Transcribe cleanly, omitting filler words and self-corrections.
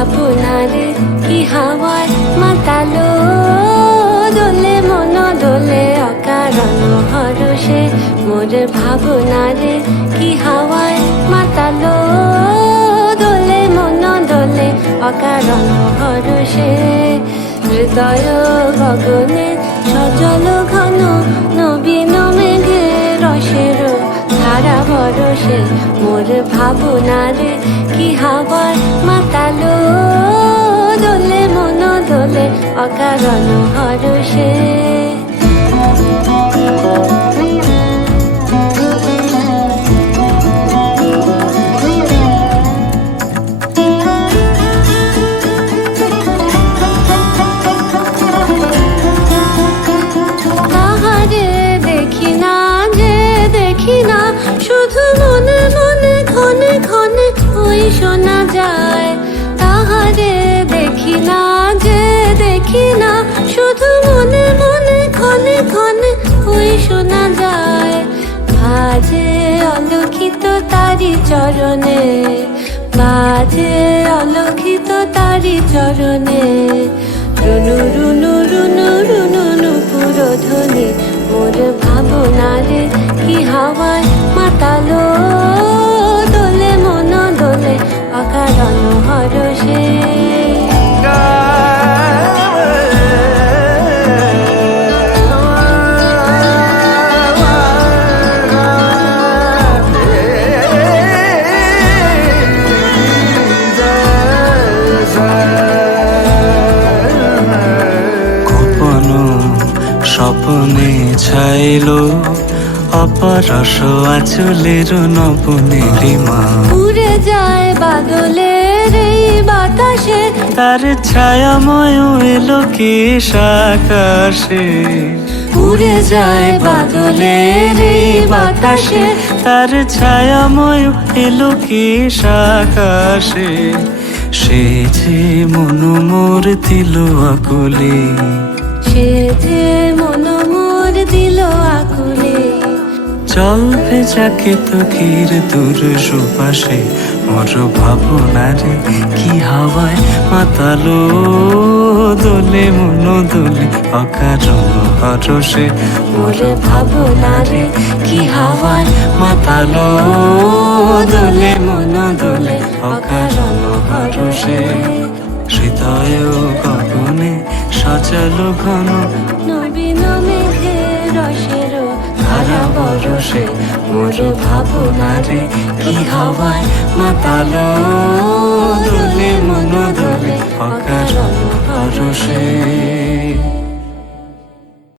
ভাবনারে কি হাওয়ায় মাতালো দোলে মন দোলে অকারণ হরষে মোর ভাবনারে কি হাওয়ায় মাতালো দোলে মন দোলে অকারণ হরষে হৃদয় গগনে সজল ঘন নবীন মেঘে রসের ধারা বরসে মোর ভাবনারে কি হাওয়ায় মাতালো দোলে মন দোলে অকারণ হরষে শুধু মনে মনে ক্ষণে ক্ষণে ওই শোনা যায় তাহারে দেখি না যে দেখি না শুধু মনে মনে ক্ষণে ক্ষণে ওই শোনা যায় বাজে অলক্ষিত তারি চরণে বাজে অলক্ষিত তারি চরণে রুনু রুনু রুনু রুনু নুপুর ধ্বনি মোর ভাবনারে কি হাওয়ায় মাতালো দোলে মন দোলে অকারণ হরষে স্বপ্নে ছাইলো অপরস আচলের নবনীলিমা উড়ে যায় বাদলের এই বাতাসে তার ছায়াময় এলো কি আকাশে উড়ে যায় বাদলের এই বাতাসে তার ছায়াময় এলো কি আকাশে সে যে মন মোর দিল আকুলে সে যে মন মোর দিল আকুলে জল ভেজাকে তকির দূর সুপাশে মোর ভাবনারে কি হাওয়ায় মাতালো দোলে মন দোলে অকারণ হরষে মোর ভাবনারে কি হাওয়ায় মাতালো দোলে মন দোলে অকারণ হরষে হৃদয় গগনে সজল ঘন নবীন মেঘে রসের ধারা বরসে মোর ভাবনারে কি হাওয়ায় মাতালো দোলে মন দোলে অকারণ হরষে।